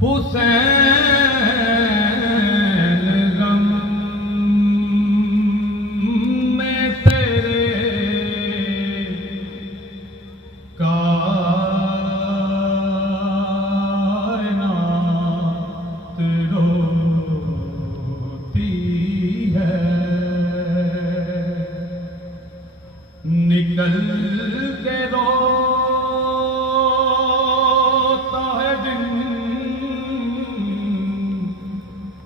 हुसैन गम में तेरे कायनात रोती है। निकल के रोता है दिन,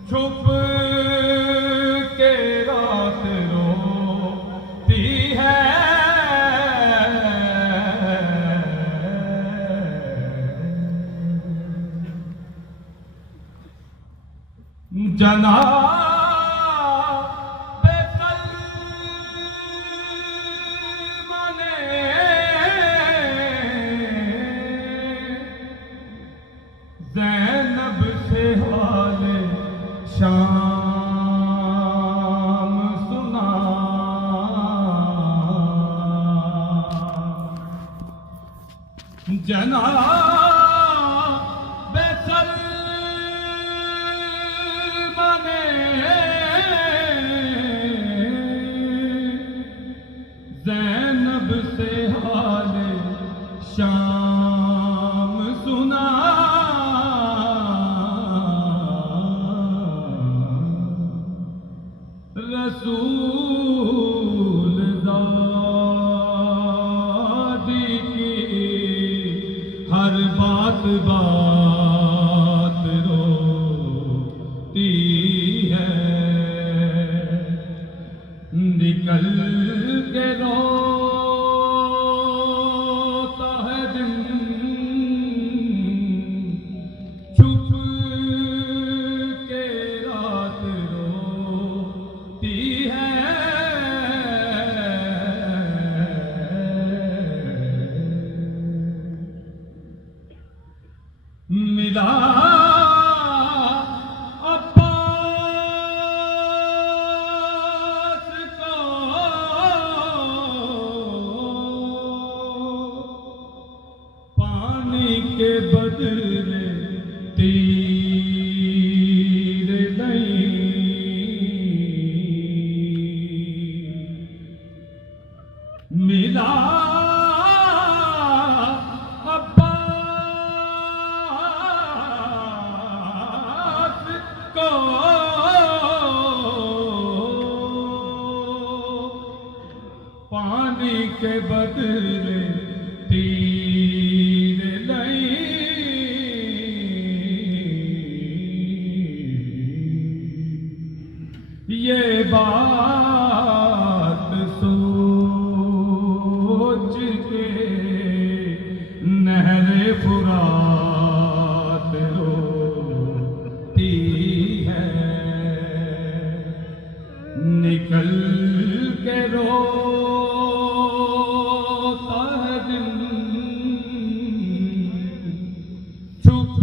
छुप के रात रोती है। जना ज़ैनब से हाले शाम सुना, जनाब सलमा ने ज़ैनब से हाले शाम सुना। रसूल ज़ादी की हर बात बात रोती है। निकल के रोता है दिन, छुप के रात रोती है। मिला अब्बास को पानी के बदले तीर नहीं मिला। को पानी के बदले तीर नहीं। ये बात सोच के नहरे फुरात रोती है। निकल के रोता है दिन, छुप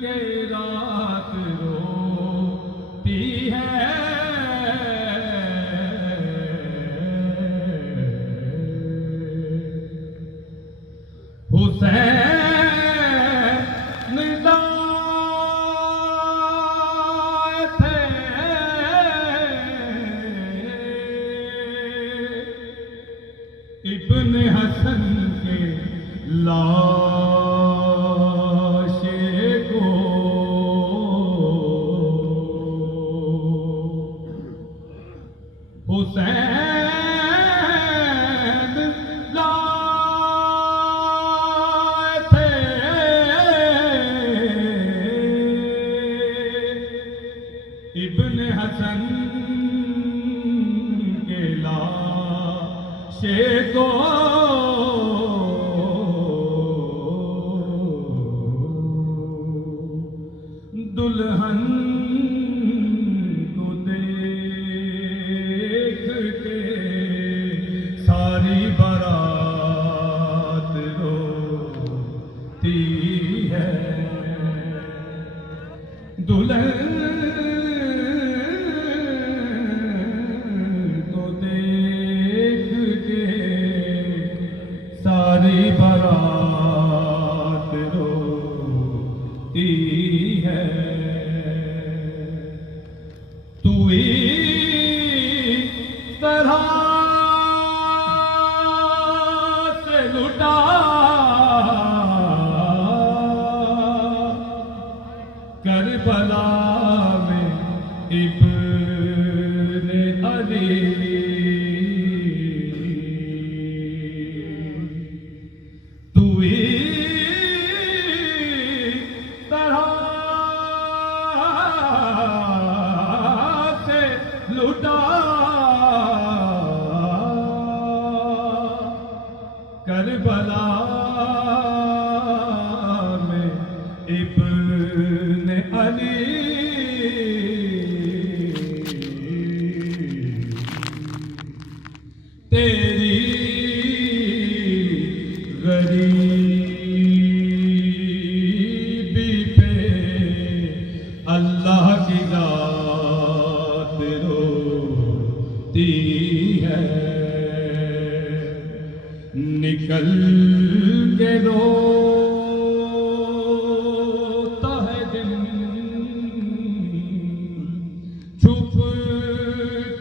के रात रोती है। हुसैन लाए थे इब्ने हसन के लाशे को, हुसैन लाए थे इब्ने हसन के लाशे को। दुल्हन को देख के सारी बारात रोती है। दुल्हन को देख के सारी बारात रोती करबला में इब्ने अली तू तरह से लुटा करबला में इब्ने अली तेरी गरीबी पे अल्लाह की रात रोती है निकल के रोता है दिन छुप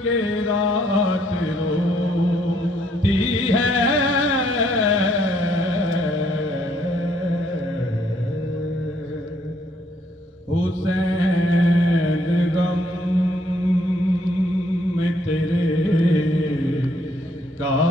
के रात रोती है हुसैन गम में तेरे का